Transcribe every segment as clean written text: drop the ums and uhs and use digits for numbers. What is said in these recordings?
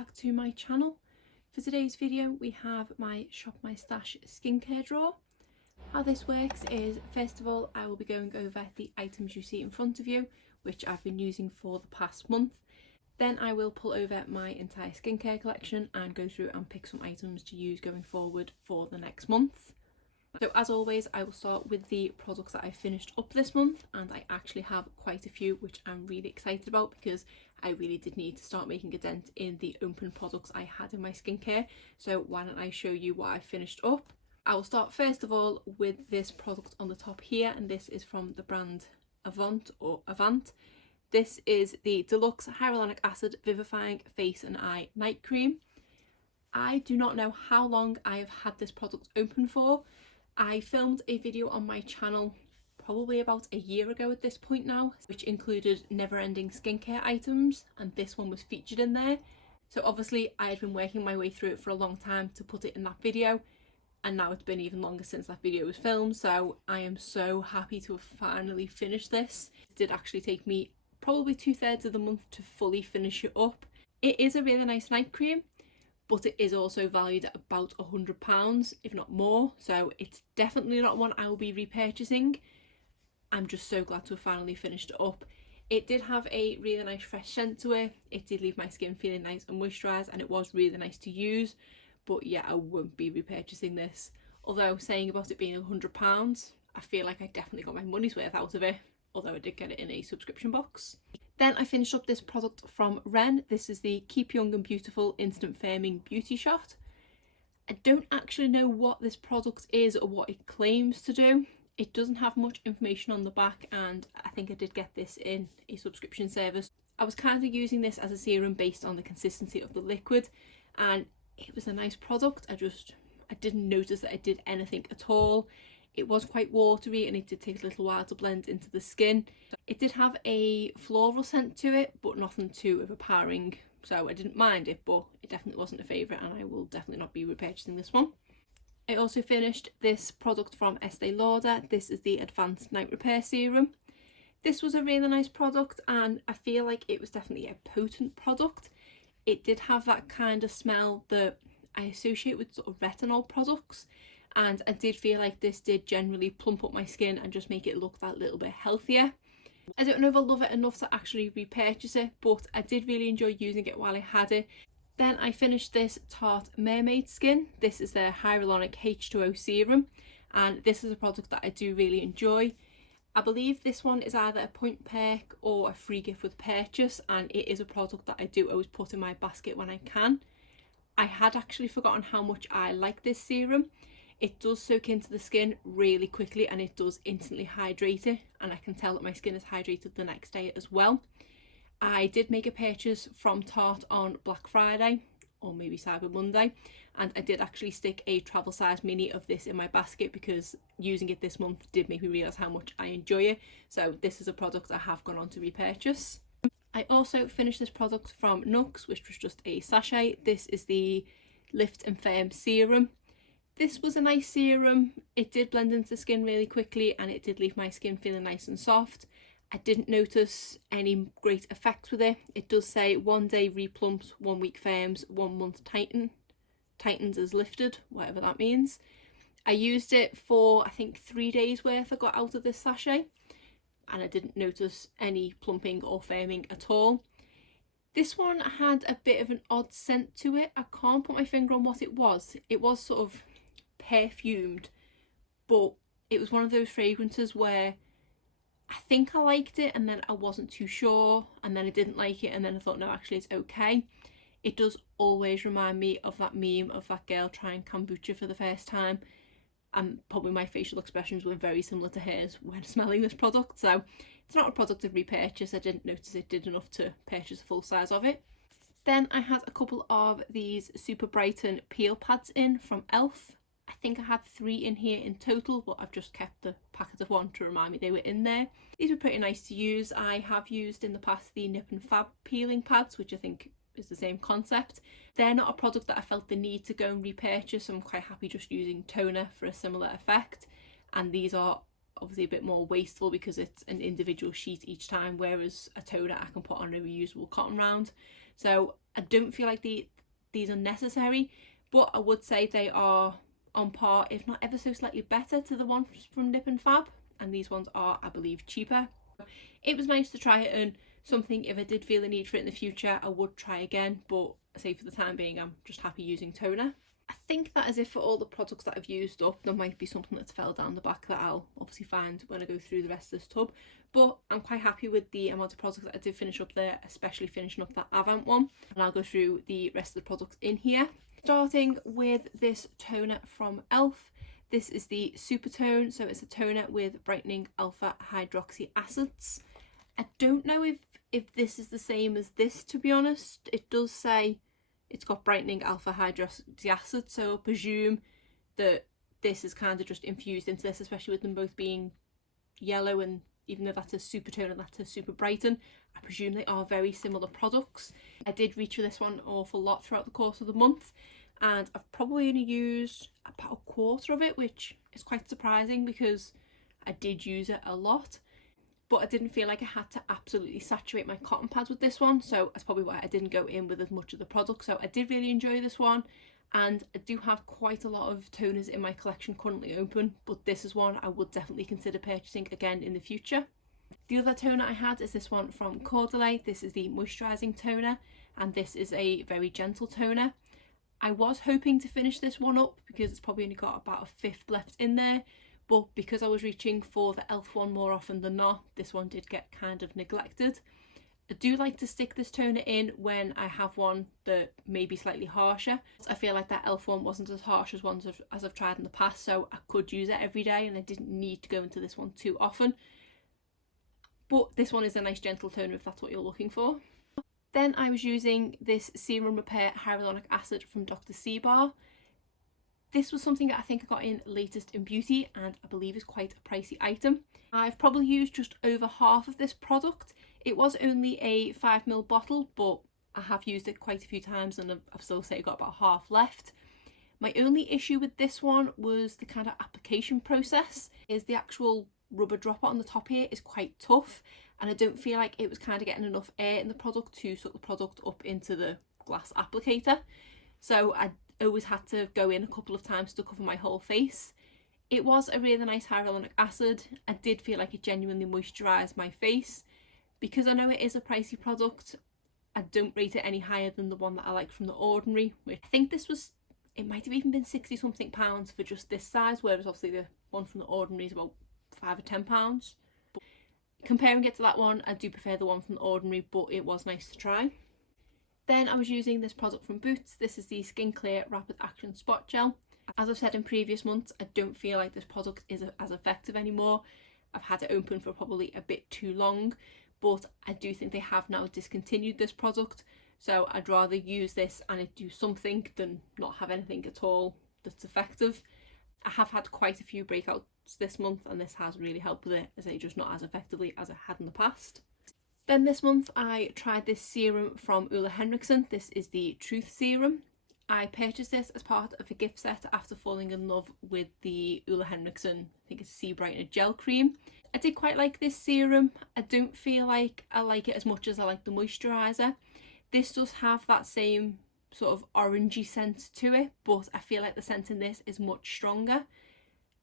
back to my channel. For today's video we have my Shop My Stash skincare drawer. How this works is, first of all, I will be going over the items you see in front of you, which I've been using for the past month. Then I will pull over my entire skincare collection and go through and pick some items to use going forward for the next month. So as always, I will start with the products that I finished up this month, and I actually have quite a few which I'm really excited about because I really did need to start making a dent in the open products I had in my skincare. So why don't I show you what I finished up. I will start first of all with this product on the top here, and this is from the brand Avant. This is the Deluxe Hyaluronic Acid Vivifying Face and Eye Night Cream. I do not know how long I have had this product open for. I filmed a video on my channel probably about a year ago at this point now, which included never-ending skincare items, and this one was featured in there. So obviously I had been working my way through it for a long time to put it in that video, and now it's been even longer since that video was filmed, so I am so happy to have finally finished this. It did actually take me probably 2/3 of the month to fully finish it up. It is a really nice night cream, but it is also valued at about £100, if not more, so it's definitely not one I will be repurchasing. I'm just so glad to have finally finished it up. It did have a really nice fresh scent to it. It did leave my skin feeling nice and moisturised, and it was really nice to use. But yeah, I won't be repurchasing this. Although saying about it being £100, I feel like I definitely got my money's worth out of it, although I did get it in a subscription box. Then I finished up this product from Ren. This is the Keep Young and Beautiful Instant Firming Beauty Shot. I don't actually know what this product is or what it claims to do. It doesn't have much information on the back, and I think I did get this in a subscription service. I was kind of using this as a serum based on the consistency of the liquid, and it was a nice product. I didn't notice that it did anything at all. It was quite watery and it did take a little while to blend into the skin. It did have a floral scent to it, but nothing too overpowering, so I didn't mind it, but it definitely wasn't a favourite, and I will definitely not be repurchasing this one. I also finished this product from Estee Lauder. This is the Advanced Night Repair Serum. This was a really nice product, and I feel like it was definitely a potent product. It did have that kind of smell that I associate with sort of retinol products, and I did feel like this did generally plump up my skin and just make it look that little bit healthier. I don't know if I love it enough to actually repurchase it, but I did really enjoy using it while I had it. Then I finished this Tarte Mermaid Skin. This is their Hyaluronic H2O Serum, and this is a product that I do really enjoy. I believe this one is either a point perk or a free gift with purchase, and it is a product that I do always put in my basket when I can. I had actually forgotten how much I like this serum. It does soak into the skin really quickly, and it does instantly hydrate it, and I can tell that my skin is hydrated the next day as well. I did make a purchase from Tarte on Black Friday, or maybe Cyber Monday, and I did actually stick a travel size mini of this in my basket because using it this month did make me realise how much I enjoy it. So this is a product I have gone on to repurchase. I also finished this product from Nux, which was just a sachet. This is the Lift and Firm Serum. This was a nice serum. It did blend into the skin really quickly, and it did leave my skin feeling nice and soft. I didn't notice any great effects with it. It does say 1 day replumps, 1 week firms, 1 month tightens as lifted, whatever that means. I used it for I think 3 days worth I got out of this sachet, and I didn't notice any plumping or firming at all. This one had a bit of an odd scent to it. I can't put my finger on what it was. It was sort of perfumed, but it was one of those fragrances where I think I liked it and then I wasn't too sure, and then I didn't like it, and then I thought no, actually it's okay. It does always remind me of that meme of that girl trying kombucha for the first time, and probably my facial expressions were very similar to hers when smelling this product. So it's not a product of repurchase. I didn't notice it did enough to purchase a full size of it. Then I had a couple of these Super Brighton peel pads in from Elf. I think I had 3 in here in total, but I've just kept the packet of 1 to remind me they were in there. These were pretty nice to use. I have used in the past the Nip and Fab peeling pads, which I think is the same concept. They're not a product that I felt the need to go and repurchase. I'm quite happy just using toner for a similar effect, and these are obviously a bit more wasteful because it's an individual sheet each time, whereas a toner I can put on a reusable cotton round. So I don't feel like these are necessary, but I would say they are on par, if not ever so slightly better, to the one from Nip and Fab, and these ones are, I believe, cheaper. It was nice to try it, and something, if I did feel the need for it in the future, I would try again, but I say for the time being I'm just happy using toner. I think that is it for all the products that I've used up. There might be something that's fell down the back that I'll obviously find when I go through the rest of this tub, but I'm quite happy with the amount of products that I did finish up there, especially finishing up that Avant one, and I'll go through the rest of the products in here. Starting with this toner from e.l.f. This is the Super Tone, so it's a toner with brightening alpha hydroxy acids. I don't know if this is the same as this, to be honest. It does say it's got brightening alpha hydroxy acid, so I presume that this is kind of just infused into this, especially with them both being yellow, and even though that's a Super Tone and that's a Super Brighton, I presume they are very similar products. I did reach for this one an awful lot throughout the course of the month, and I've probably only used about a quarter of it, which is quite surprising because I did use it a lot. But I didn't feel like I had to absolutely saturate my cotton pads with this one, so that's probably why I didn't go in with as much of the product. So I did really enjoy this one, and I do have quite a lot of toners in my collection currently open, but this is one I would definitely consider purchasing again in the future. The other toner I had is this one from Caudalie. This is the Moisturizing Toner, and this is a very gentle toner. I was hoping to finish this one up because it's probably only got about a fifth left in there, but because I was reaching for the e.l.f. one more often than not, this one did get kind of neglected. I do like to stick this toner in when I have one that may be slightly harsher. I feel like that e.l.f. one wasn't as harsh as ones as I've tried in the past, so I could use it every day and I didn't need to go into this one too often. But this one is a nice gentle toner if that's what you're looking for. Then I was using this Serum Repair Hyaluronic Acid from Dr. Seabar. This was something that I think I got in Latest in Beauty, and I believe is quite a pricey item. I've probably used just over half of this product. It was only a 5ml bottle, but I have used it quite a few times and I've still say got about half left. My only issue with this one was the kind of application process. Is the actual rubber dropper on the top here is quite tough, and I don't feel like it was kind of getting enough air in the product to suck the product up into the glass applicator. So I always had to go in a couple of times to cover my whole face. It was a really nice hyaluronic acid. I did feel like it genuinely moisturised my face. Because I know it is a pricey product, I don't rate it any higher than the one that I like from The Ordinary, which I think this was, it might have even been 60 something pounds for just this size, whereas obviously the one from The Ordinary is about £5 or £10. But comparing it to that one, I do prefer the one from The Ordinary, but it was nice to try. Then I was using this product from Boots. This is the Skin Clear Rapid Action Spot Gel. As I've said in previous months, I don't feel like this product is as effective anymore. I've had it open for probably a bit too long, but I do think they have now discontinued this product. So I'd rather use this and it do something than not have anything at all that's effective. I have had quite a few breakouts this month and this has really helped with it, as I just not as effectively as I had in the past. Then this month I tried this serum from Ole Henriksen. This is the Truth Serum. I purchased this as part of a gift set after falling in love with the Ole Henriksen, I think it's Sea Brightener Gel Cream. I did quite like this serum. I don't feel like I like it as much as I like the moisturiser. This does have that same sort of orangey scent to it, but I feel like the scent in this is much stronger.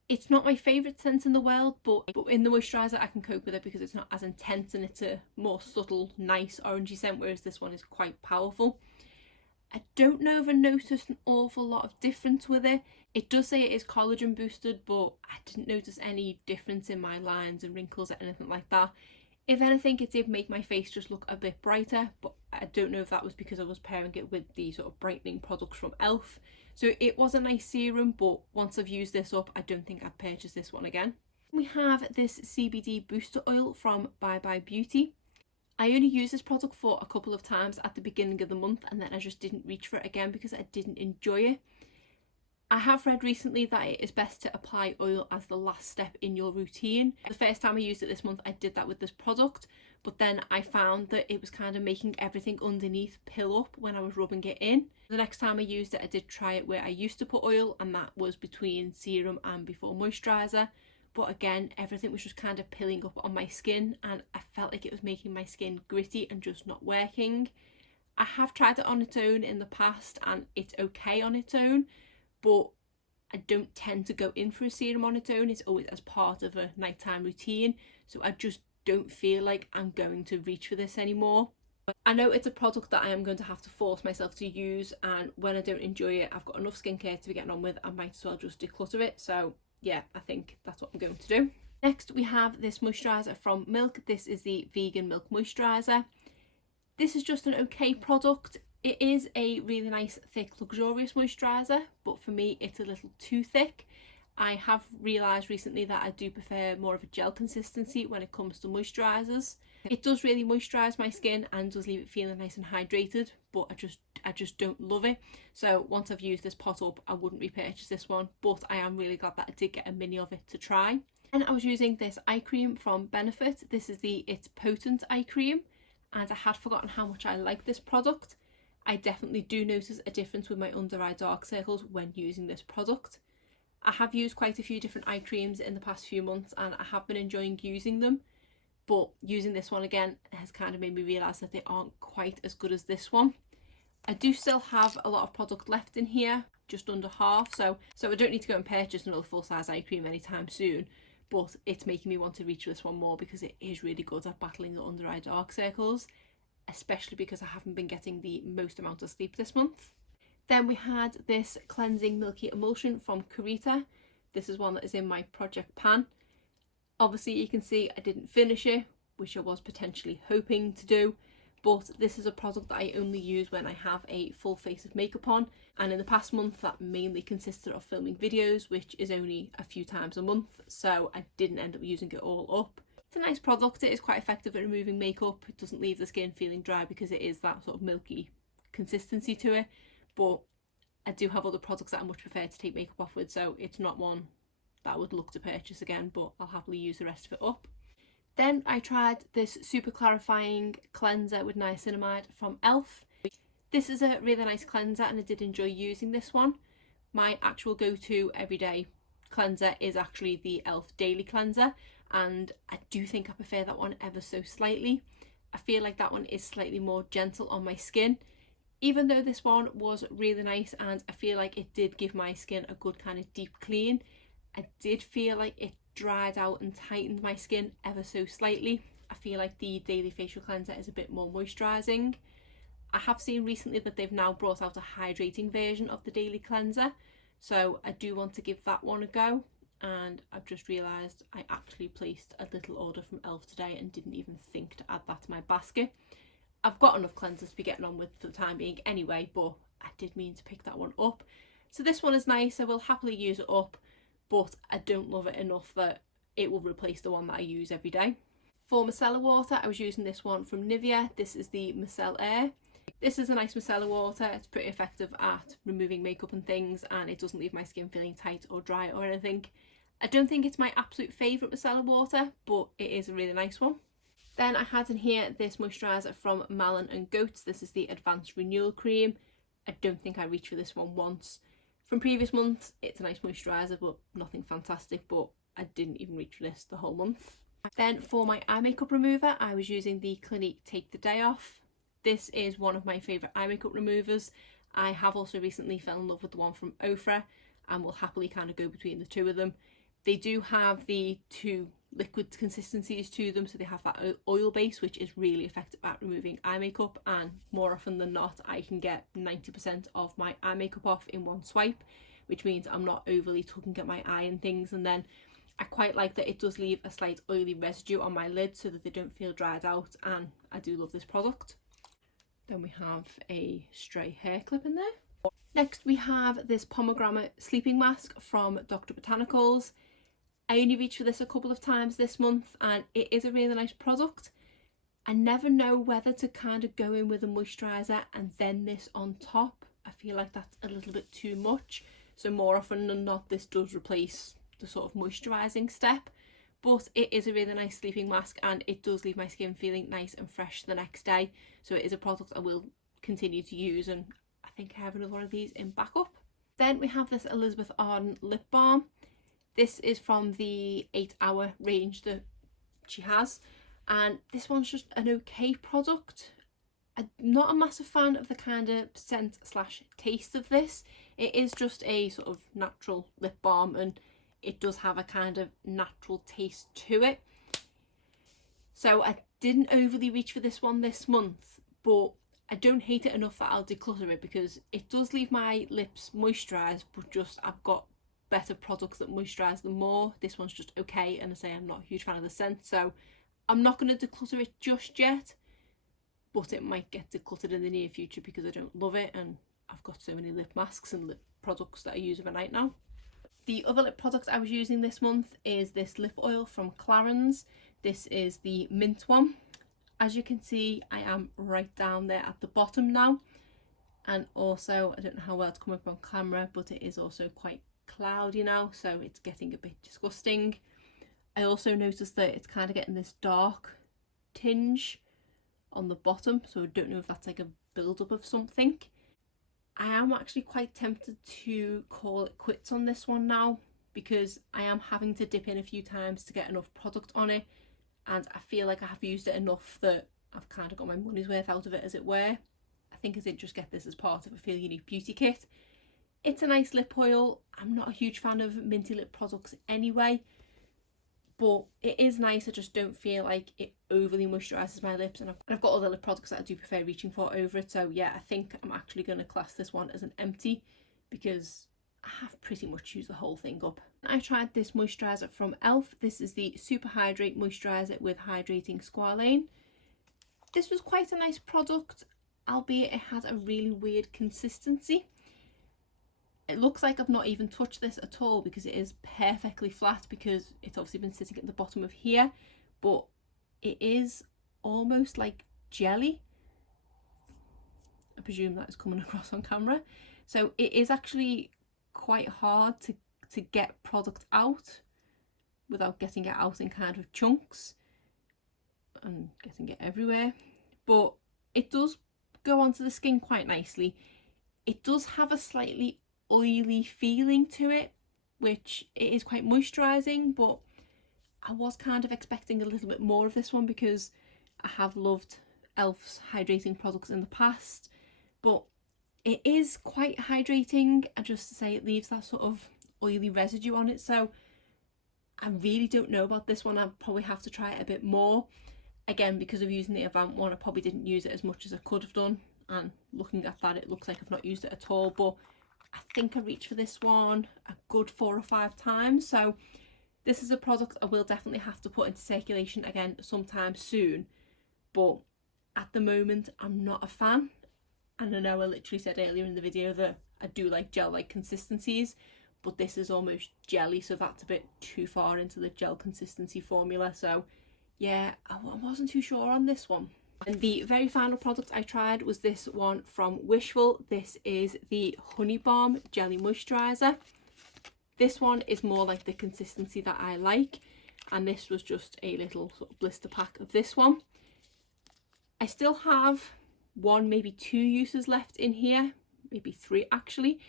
It's not my favourite scent in the world, but in the moisturiser I can cope with it because it's not as intense and it's a more subtle, nice orangey scent, whereas this one is quite powerful. I don't know if I noticed an awful lot of difference with it. It does say it is collagen boosted, but I didn't notice any difference in my lines and wrinkles or anything like that. If anything, it did make my face just look a bit brighter, but I don't know if that was because I was pairing it with the sort of brightening products from e.l.f. So it was a nice serum, but once I've used this up, I don't think I'd purchase this one again. We have this CBD booster oil from Bye Bye Beauty. I only used this product for a couple of times at the beginning of the month and then I just didn't reach for it again because I didn't enjoy it. I have read recently that it is best to apply oil as the last step in your routine. The first time I used it this month, I did that with this product, but then I found that it was kind of making everything underneath pill up when I was rubbing it in. The next time I used it, I did try it where I used to put oil, and that was between serum and before moisturiser. But again, everything was just kind of pilling up on my skin and I felt like it was making my skin gritty and just not working. I have tried it on its own in the past and it's okay on its own, but I don't tend to go in for a serum on its own. It's always as part of a nighttime routine, so I just don't feel like I'm going to reach for this anymore. I know it's a product that I am going to have to force myself to use, and when I don't enjoy it, I've got enough skincare to be getting on with, I might as well just declutter it. So yeah, I think that's what I'm going to do. Next we have this moisturiser from Milk. This is the vegan milk moisturiser. This is just an okay product. It is a really nice, thick, luxurious moisturiser, but for me it's a little too thick. I have realised recently that I do prefer more of a gel consistency when it comes to moisturisers. It does really moisturise my skin and does leave it feeling nice and hydrated, but I just don't love it. So once I've used this pot up, I wouldn't repurchase this one, but I am really glad that I did get a mini of it to try. And I was using this eye cream from Benefit. This is the It's Potent eye cream, and I had forgotten how much I like this product. I definitely do notice a difference with my under eye dark circles when using this product. I have used quite a few different eye creams in the past few months and I have been enjoying using them, but using this one again has kind of made me realise that they aren't quite as good as this one. I do still have a lot of product left in here, just under half, so I don't need to go and purchase another full-size eye cream anytime soon, but it's making me want to reach for this one more because it is really good at battling the under eye dark circles, especially because I haven't been getting the most amount of sleep this month. Then we had this cleansing milky emulsion from Carita. This is one that is in my project pan. Obviously you can see I didn't finish it, which I was potentially hoping to do, but this is a product that I only use when I have a full face of makeup on, and in the past month that mainly consisted of filming videos, which is only a few times a month, so I didn't end up using it all up. It's a nice product, it is quite effective at removing makeup, it doesn't leave the skin feeling dry because it is that sort of milky consistency to it, but I do have other products that I much prefer to take makeup off with, so it's not one that I would look to purchase again, but I'll happily use the rest of it up. Then I tried this super clarifying cleanser with niacinamide from e.l.f. This is a really nice cleanser and I did enjoy using this one. My actual go-to everyday cleanser is actually the e.l.f. Daily Cleanser, and I do think I prefer that one ever so slightly. I feel like that one is slightly more gentle on my skin. Even though this one was really nice and I feel like it did give my skin a good kind of deep clean, I did feel like it dried out and tightened my skin ever so slightly. I feel like the Daily Facial Cleanser is a bit more moisturising. I have seen recently that they've now brought out a hydrating version of the Daily Cleanser, so I do want to give that one a go. And I've just realised I actually placed a little order from e.l.f. today and didn't even think to add that to my basket. I've got enough cleansers to be getting on with for the time being anyway, but I did mean to pick that one up. So this one is nice, I will happily use it up, but I don't love it enough that it will replace the one that I use every day. For micellar water, I was using this one from Nivea. This is the Micellar. This is a nice micellar water. It's pretty effective at removing makeup and things, and it doesn't leave my skin feeling tight or dry or anything. I don't think it's my absolute favourite micellar water, but it is a really nice one. Then I had in here this moisturiser from Malin and Goats. This is the Advanced Renewal Cream. I don't think I reached for this one once. From previous months, it's a nice moisturiser, but nothing fantastic, but I didn't even reach for this the whole month. Then for my eye makeup remover, I was using the Clinique Take the Day Off. This is one of my favourite eye makeup removers. I have also recently fell in love with the one from Ofra and will happily kind of go between the two of them. They do have the two liquid consistencies to them, so they have that oil base, which is really effective at removing eye makeup, and more often than not I can get 90% of my eye makeup off in one swipe, which means I'm not overly tugging at my eye and things. And then I quite like that it does leave a slight oily residue on my lids so that they don't feel dried out, and I do love this product. Then we have a stray hair clip in there. Next we have this pomegranate sleeping mask from Dr. Botanicals. I only reached for this a couple of times this month and it is a really nice product. I never know whether to kind of go in with a moisturiser and then this on top. I feel like that's a little bit too much. So more often than not, this does replace the sort of moisturising step. But it is a really nice sleeping mask and it does leave my skin feeling nice and fresh the next day. So it is a product I will continue to use, and I think I have another one of these in backup. Then we have this Elizabeth Arden Lip Balm. This is from the 8-hour range that she has, and this one's just an okay product. I'm not a massive fan of the kind of scent slash taste of this. It is just a sort of natural lip balm, and it does have a kind of natural taste to it. So I didn't overly reach for this one this month, but I don't hate it enough that I'll declutter it, because it does leave my lips moisturised, but just I've got better products that moisturise them more. This one's just okay, and I say I'm not a huge fan of the scent, so I'm not going to declutter it just yet, but it might get decluttered in the near future because I don't love it, and I've got so many lip masks and lip products that I use overnight now. The other lip product I was using this month is this lip oil from Clarins. This is the mint one. As you can see, I am right down there at the bottom now, and also I don't know how well it's come up on camera, but it is also quite cloudy now, so it's getting a bit disgusting. I also noticed that it's kind of getting this dark tinge on the bottom, so I don't know if that's like a build-up of something. I am actually quite tempted to call it quits on this one now, because I am having to dip in a few times to get enough product on it, and I feel like I have used it enough that I've kind of got my money's worth out of it, as it were. I think I did just get this as part of a Feel Unique beauty kit. It's a nice lip oil. I'm not a huge fan of minty lip products anyway, but it is nice. I just don't feel like it overly moisturises my lips, and I've got other lip products that I do prefer reaching for over it. So yeah, I think I'm actually going to class this one as an empty, because I have pretty much used the whole thing up. I tried this moisturiser from e.l.f. This is the Super Hydrate Moisturiser with Hydrating Squalane. This was quite a nice product, albeit it has a really weird consistency. It looks like I've not even touched this at all, because it is perfectly flat, because it's obviously been sitting at the bottom of here, but it is almost like jelly. I presume that is coming across on camera. So it is actually quite hard to get product out without getting it out in kind of chunks and getting it everywhere, but it does go onto the skin quite nicely. It does have a slightly oily feeling to it, which it is quite moisturising, but I was kind of expecting a little bit more of this one, because I have loved e.l.f.'s hydrating products in the past, but it is quite hydrating, and just to say, it leaves that sort of oily residue on it. So I really don't know about this one. I'll probably have to try it a bit more. Again, because of using the Avant one, I probably didn't use it as much as I could have done, and looking at that, it looks like I've not used it at all, but I think I reached for this one a good 4 or 5 times. So this is a product I will definitely have to put into circulation again sometime soon, but at the moment I'm not a fan. And I know I literally said earlier in the video that I do like gel-like consistencies, but this is almost jelly, so that's a bit too far into the gel consistency formula. So yeah, I wasn't too sure on this one. And the very final product I tried was this one from Wishful. This is the Honey Balm Jelly Moisturiser. This one is more like the consistency that I like, and this was just a little sort of blister pack of this one. I still have 1, maybe 2 uses left in here, maybe 3 actually.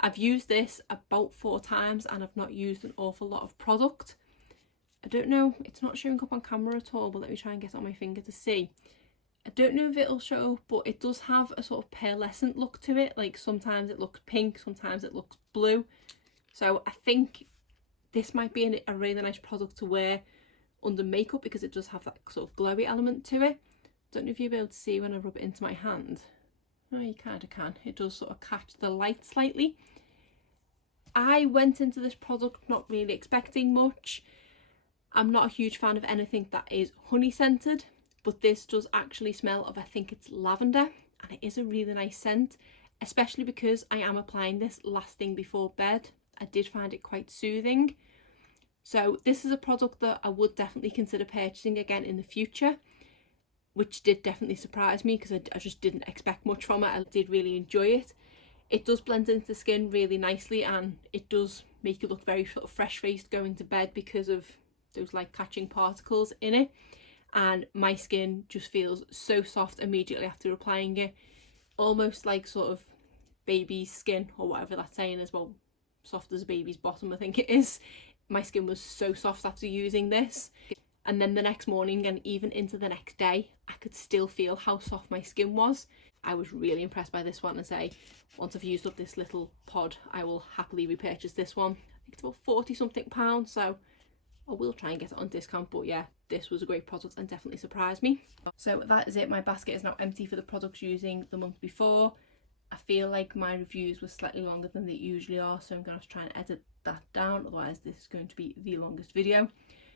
I've used this about 4 times, and I've not used an awful lot of product. I don't know, it's not showing up on camera at all, but let me try and get it on my finger to see. I don't know if it'll show, but it does have a sort of pearlescent look to it. Like sometimes it looks pink, sometimes it looks blue. So I think this might be a really nice product to wear under makeup, because it does have that sort of glowy element to it. Don't know if you'll be able to see when I rub it into my hand. Oh, you kind of can. It does sort of catch the light slightly. I went into this product not really expecting much. I'm not a huge fan of anything that is honey scented, but this does actually smell of, I think it's lavender, and it is a really nice scent, especially because I am applying this last thing before bed. I did find it quite soothing. So this is a product that I would definitely consider purchasing again in the future, which did definitely surprise me, because I just didn't expect much from it. I did really enjoy it. It does blend into the skin really nicely, and it does make you look very sort of fresh-faced going to bed because of those light catching particles in it. And my skin just feels so soft immediately after applying it, almost like sort of baby's skin, or whatever that's saying as well. Soft as a baby's bottom, I think it is. My skin was so soft after using this. And then the next morning and even into the next day, I could still feel how soft my skin was. I was really impressed by this one, and say once I've used up this little pod, I will happily repurchase this one. I think it's about 40 something pounds, so I will try and get it on discount. But yeah, this was a great product and definitely surprised me. So that is it. My basket is now empty for the products using the month before. I feel like my reviews were slightly longer than they usually are, so I'm going to have to try and edit that down, otherwise this is going to be the longest video.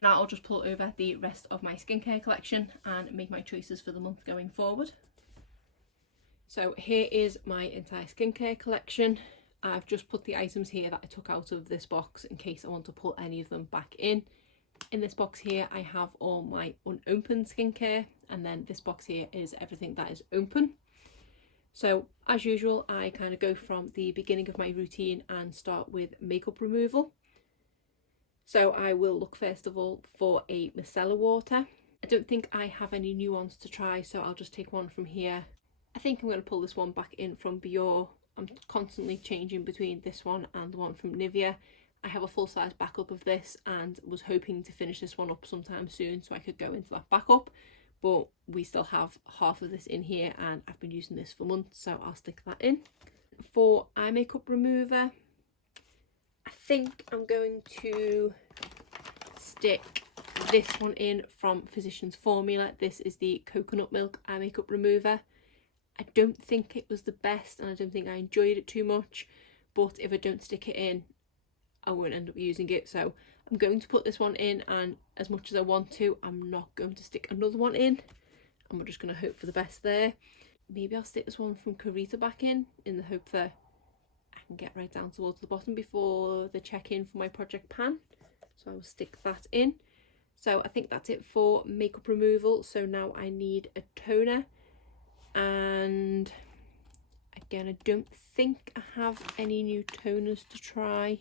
Now I'll just pull over the rest of my skincare collection and make my choices for the month going forward. So here is my entire skincare collection. I've just put the items here that I took out of this box in case I want to pull any of them back in. In this box here I have all my unopened skincare, and then this box here is everything that is open. So as usual, I kind of go from the beginning of my routine and start with makeup removal. So I will look first of all for a micellar water. I don't think I have any new ones to try, so I'll just take one from here. I think I'm going to pull this one back in from Biore. I'm constantly changing between this one and the one from Nivea. I have a full-size backup of this and was hoping to finish this one up sometime soon so I could go into that backup. But we still have half of this in here and I've been using this for months, so I'll stick that in. For eye makeup remover, I think I'm going to stick this one in from Physicians Formula. This is the coconut milk eye makeup remover. I don't think it was the best and I don't think I enjoyed it too much, but if I don't stick it in, I won't end up using it. So I'm going to put this one in, and as much as I want to, I'm not going to stick another one in, and we're just going to hope for the best there. Maybe I'll stick this one from Carita back in the hope that I can get right down towards the bottom before the check-in for my project pan. So I will stick that in. So I think that's it for makeup removal. So now I need a toner, and again I don't think I have any new toners to try.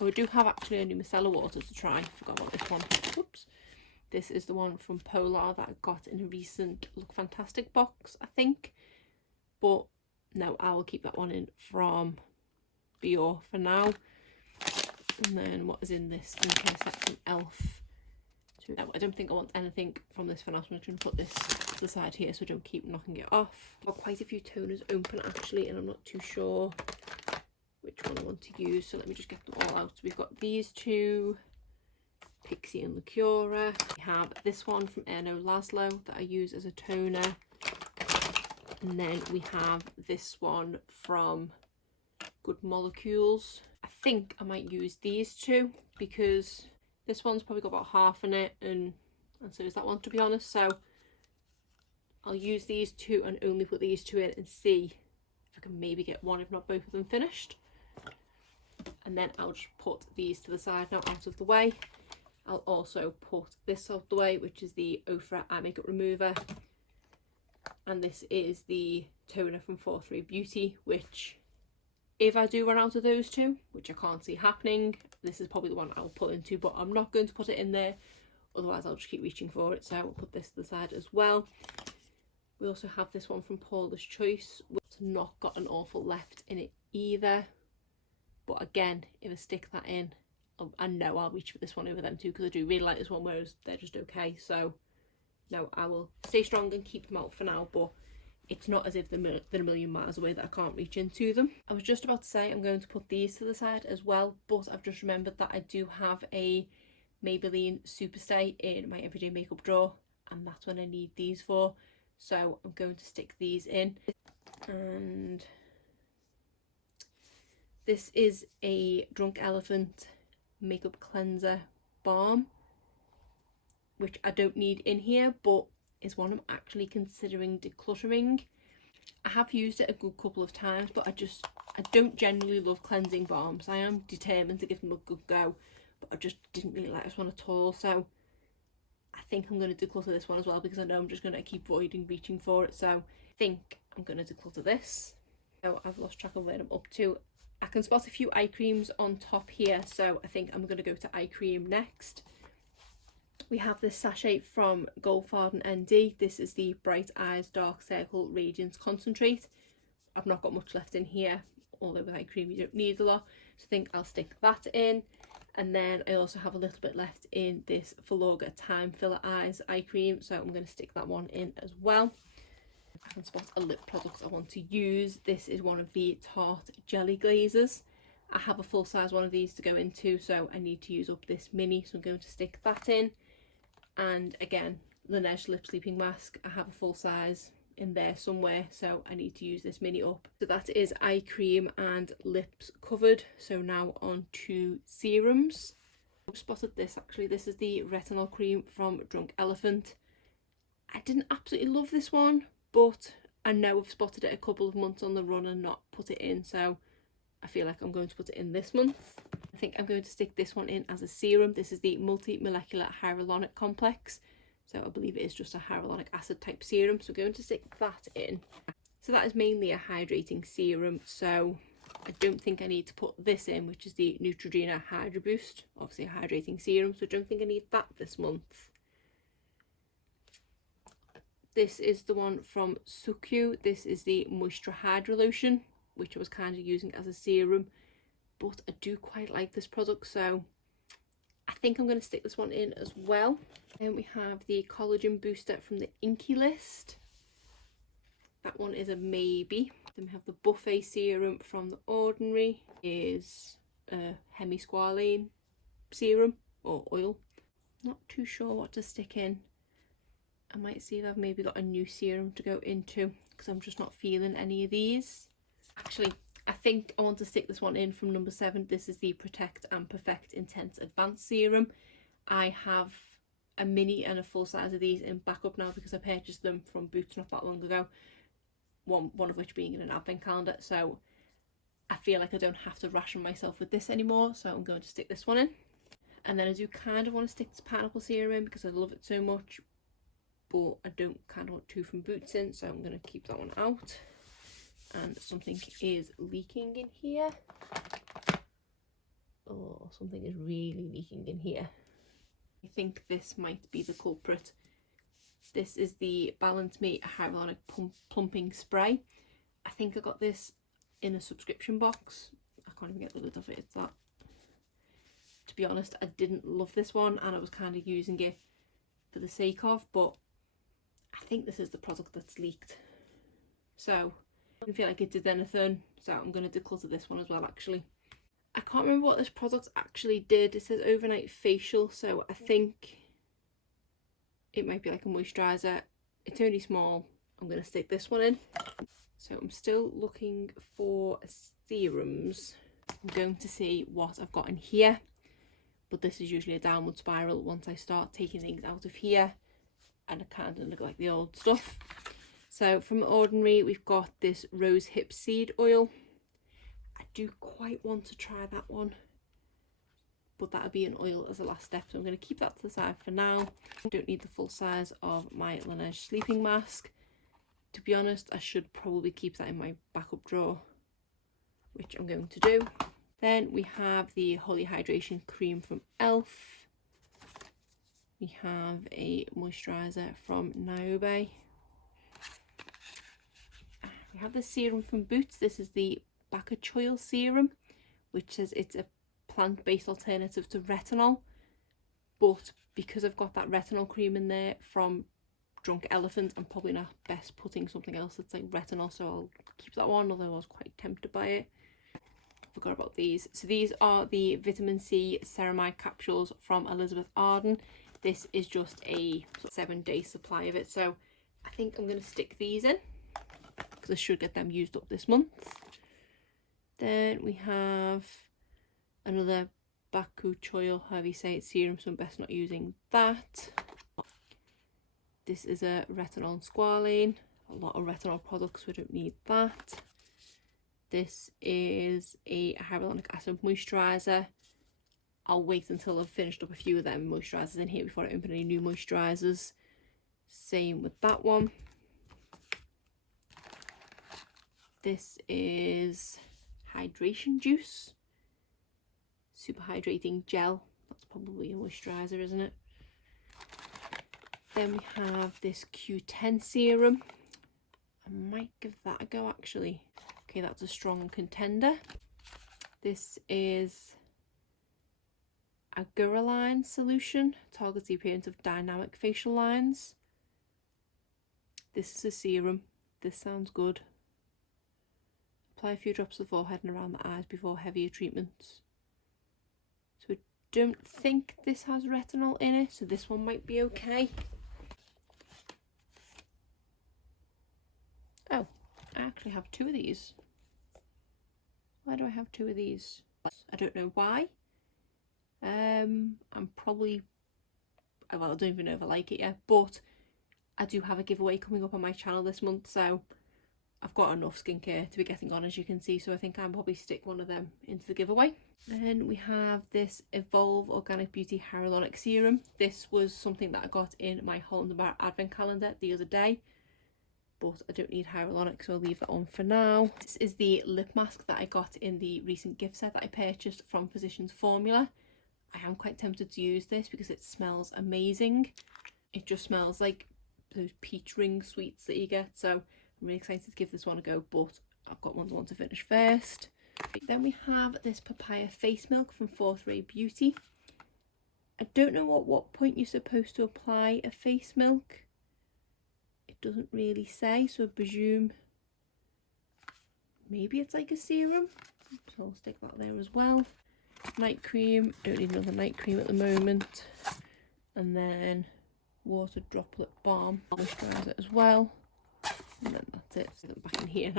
Oh, I do have actually a new micellar water to try. Forgot about this one. Whoops. This is the one from Polar that I got in a recent Look Fantastic box, I think. But no, I will keep that one in from Biore for now. And then what is in this skincare set from Elf? So, no, I don't think I want anything from this for now, so I'm just going to put this to the side here so I don't keep knocking it off. I've got quite a few toners open actually, and I'm not too sure which one I want to use, so let me just get them all out. So we've got these two, Pixie and Lacura. We have this one from Erno Laszlo that I use as a toner, and then we have this one from Good Molecules. I think I might use these two because this one's probably got about half in it, and so is that one, to be honest. So I'll use these two and only put these two in and see if I can maybe get one, if not both of them, finished. And then I'll just put these to the side now, out of the way. I'll also put this out of the way, which is the Ofra eye makeup remover, and this is the toner from 43 Beauty, which if I do run out of those two, which I can't see happening, this is probably the one I'll put into, but I'm not going to put it in there, otherwise I'll just keep reaching for it. So I'll put this to the side as well. We also have this one from Paula's Choice, which has not got an awful left in it either. But again, if I stick that in, I know I'll reach for this one over them too, because I do really like this one, whereas they're just okay. So no, I will stay strong and keep them out for now, but it's not as if they're a million miles away that I can't reach into them. I was just about to say I'm going to put these to the side as well, but I've just remembered that I do have a Maybelline Superstay in my everyday makeup drawer, and that's when I need these for. So I'm going to stick these in. And this is a Drunk Elephant makeup cleanser balm, which I don't need in here, but is one I'm actually considering decluttering. I have used it a good couple of times, but I don't generally love cleansing balms. I am determined to give them a good go, but I just didn't really like this one at all. So I think I'm going to declutter this one as well, because I know I'm just going to keep avoiding reaching for it. So I think I'm going to declutter this. So I've lost track of where I'm up to. I can spot a few eye creams on top here, so I think I'm going to go to eye cream next. We have this sachet from Arden ND. This is the Bright Eyes Dark Circle Radiance Concentrate. I've not got much left in here, although with eye cream you don't need a lot, so I think I'll stick that in. And then I also have a little bit left in this Filorga Time Filler Eyes eye cream, so I'm going to stick that one in as well. I can spot a lip product I want to use. This is one of the Tarte Jelly Glazes. I have a full size one of these to go into, so I need to use up this mini, so I'm going to stick that in. And again, Laneige Lip Sleeping Mask, I have a full size in there somewhere, so I need to use this mini up. So that is eye cream and lips covered. So now on to serums. I spotted this actually. This is the retinol cream from Drunk Elephant. I didn't absolutely love this one, but I know I've spotted it a couple of months on the run and not put it in, so I feel like I'm going to put it in this month. I think I'm going to stick this one in as a serum. This is the Multi-Molecular Hyaluronic Complex. So I believe it is just a hyaluronic acid type serum. So I'm going to stick that in. So that is mainly a hydrating serum. So I don't think I need to put this in, which is the Neutrogena Hydra Boost. Obviously a hydrating serum. So I don't think I need that this month. This is the one from Suku. This is the Moisture Hydra Lotion, which I was kind of using as a serum. But I do quite like this product, so I think I'm going to stick this one in as well. Then we have the Collagen Booster from the Inky List. That one is a maybe. Then we have the Buffet Serum from The Ordinary. Is a Hemisqualane serum or oil. Not too sure what to stick in. I might see if I've maybe got a new serum to go into, because I'm just not feeling any of these. Actually, I think I want to stick this one in from number 7. This is the Protect and Perfect Intense Advanced Serum. I have a mini and a full size of these in backup now because I purchased them from Boots not that long ago. One of which being in an advent calendar. So I feel like I don't have to ration myself with this anymore. So I'm going to stick this one in. And then I do kind of want to stick this pineapple serum in because I love it so much. But I don't kind of want 2 from Boots in. So I'm going to keep that one out. And something is leaking in here. Oh, something is really leaking in here. I think this might be the culprit. This is the Balance Me Hyaluronic Plumping Spray. I think I got this in a subscription box. I can't even get the lid off it. It's that. To be honest, I didn't love this one and I was kind of using it for the sake of, but I think this is the product that's leaked. So I didn't feel like it did anything, so I'm going to declutter this one as well actually. I can't remember what this product actually did. It says overnight facial, so I think it might be like a moisturiser. It's only small. I'm going to stick this one in. So I'm still looking for serums. I'm going to see what I've got in here, but this is usually a downward spiral once I start taking things out of here and I kind of look like the old stuff. So from Ordinary, we've got this Rose Hip Seed Oil. I do quite want to try that one, but that'll be an oil as a last step, so I'm going to keep that to the side for now. I don't need the full size of my Laneige sleeping mask. To be honest, I should probably keep that in my backup drawer, which I'm going to do. Then we have the Holy Hydration Cream from Elf. We have a moisturiser from Niobe. We have the serum from Boots. This is the Bakuchiol serum, which says it's a plant-based alternative to retinol, but because I've got that retinol cream in there from Drunk Elephant, I'm probably not best putting something else that's like retinol, so I'll keep that one, although I was quite tempted by it. Forgot about these. So these are the vitamin C ceramide capsules from Elizabeth Arden. This is just a 7-day supply of it, so I think I'm going to stick these in because I should get them used up this month. Then we have another Bakuchiol, however you say it, serum, so I'm best not using that. This is a retinol and squalane. A lot of retinol products, we don't need that. This is a hyaluronic acid moisturiser. I'll wait until I've finished up a few of them moisturisers in here before I open any new moisturisers. Same with that one. This is hydration juice, super hydrating gel. That's probably a moisturiser, isn't it? Then we have this Q10 serum. I might give that a go actually. Okay, that's a strong contender. This is Haralonic solution, targets the appearance of dynamic facial lines. This is a serum. This sounds good. Apply a few drops to the forehead and around the eyes before heavier treatments. So I don't think this has retinol in it, so this one might be okay. Oh, I actually have two of these. Why do I have two of these? I don't know why. I'm probably, well, I don't even know if I like it yet, but I do have a giveaway coming up on my channel this month, so I've got enough skincare to be getting on, as you can see, so I think I'll probably stick one of them into the giveaway. Then we have this Evolve Organic Beauty Hyaluronic Serum. This was something that I got in my Holland & Barrett advent calendar the other day, but I don't need hyaluronic, so I'll leave that on for now. This is the lip mask that I got in the recent gift set that I purchased from Physicians Formula. I am quite tempted to use this because it smells amazing. It just smells like those peach ring sweets that you get, so I'm really excited to give this one a go, but I've got one I want to finish first. Then we have this papaya face milk from Fourth Ray Beauty. I don't know at what point you're supposed to apply a face milk. It doesn't really say, so I presume maybe it's like a serum, so I'll stick that there as well. Night cream, don't need another night cream at the moment. And then water droplet balm, moisturizer as well. And then that's it. So I'm back in here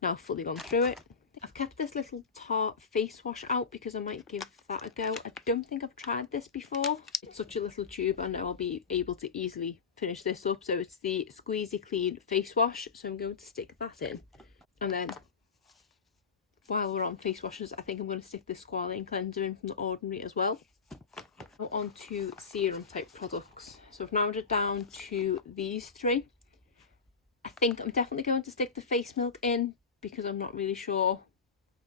now I've fully gone through it. I've kept this little Tarte face wash out because I might give that a go. I don't think I've tried this before. It's such a little tube, I know I'll be able to easily finish this up. So it's the Squeezy Clean face wash, so I'm going to stick that in. And then while we're on face washes, I think I'm going to stick this Squalane cleanser in from the Ordinary as well. Now on to serum type products. So I've narrowed it down to these three. I think I'm definitely going to stick the face milk in because I'm not really sure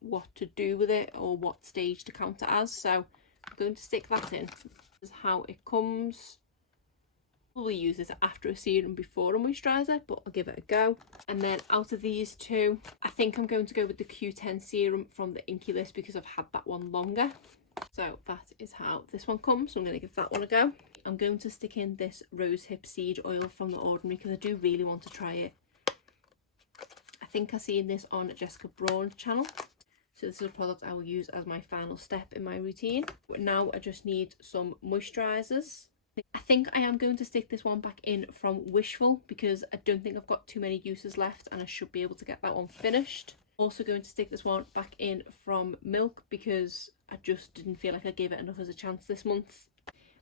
what to do with it or what stage to count it as, so I'm going to stick that in. This is how it comes. Probably use this after a serum before a moisturizer, but I'll give it a go. And then out of these two, I think I'm going to go with the Q10 Serum from the Inky List because I've had that one longer. So that is how this one comes, so I'm going to give that one a go. I'm going to stick in this rosehip seed oil from the Ordinary because I do really want to try it. I think I've seen this on Jessica Braun's channel. So this is a product I will use as my final step in my routine. But now I just need some moisturizers. I think I am going to stick this one back in from Wishful because I don't think I've got too many uses left and I should be able to get that one finished. Also going to stick this one back in from Milk because I just didn't feel like I gave it enough as a chance this month.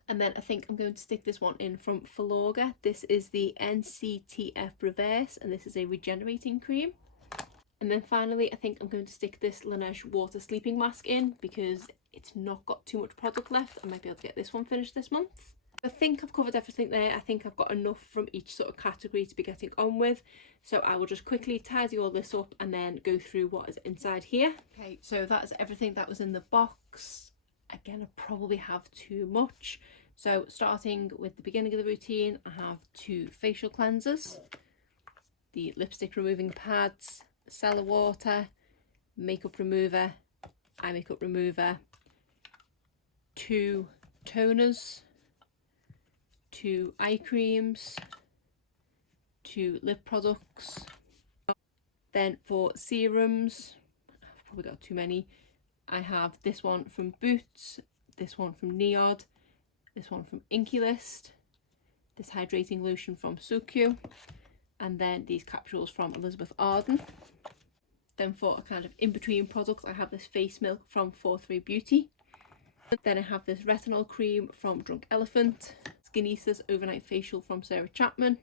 And then I think I'm going to stick this one in from Filorga. This is the NCTF Reverse and this is a regenerating cream. And then finally I think I'm going to stick this Laneige Water Sleeping Mask in because it's not got too much product left. I might be able to get this one finished this month. I think I've covered everything there. I think I've got enough from each sort of category to be getting on with. So I will just quickly tidy all this up and then go through what is inside here. Okay, so that's everything that was in the box. Again, I probably have too much. So starting with the beginning of the routine, I have two facial cleansers, the lipstick removing pads, Micellar Water, makeup remover, eye makeup remover, two toners, two eye creams, two lip products. Then for serums, I've probably got too many. I have this one from Boots, this one from Neod, this one from Inky List, this hydrating lotion from Sukyu, and then these capsules from Elizabeth Arden. Then for a kind of in-between product, I have this face milk from Fourth Ray Beauty. Then I have this retinol cream from Drunk Elephant, Skinesis Overnight Facial from Sarah Chapman,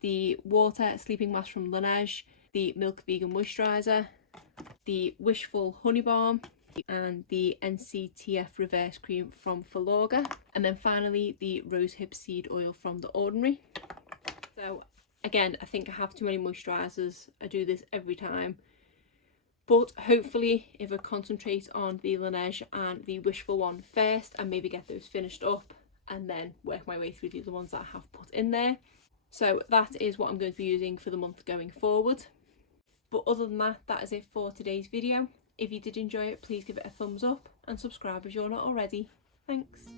the Water Sleeping Mask from Laneige, the Milk Vegan Moisturizer, the Wishful Honey Balm, and the NCTF Reverse Cream from Filorga, and then finally the Rosehip Seed Oil from The Ordinary. So again, I think I have too many moisturizers. I do this every time. But hopefully if I concentrate on the Laneige and the Wishful one first and maybe get those finished up and then work my way through the other ones that I have put in there. So that is what I'm going to be using for the month going forward. But other than that, that is it for today's video. If you did enjoy it, please give it a thumbs up. and subscribe if you're not already. Thanks.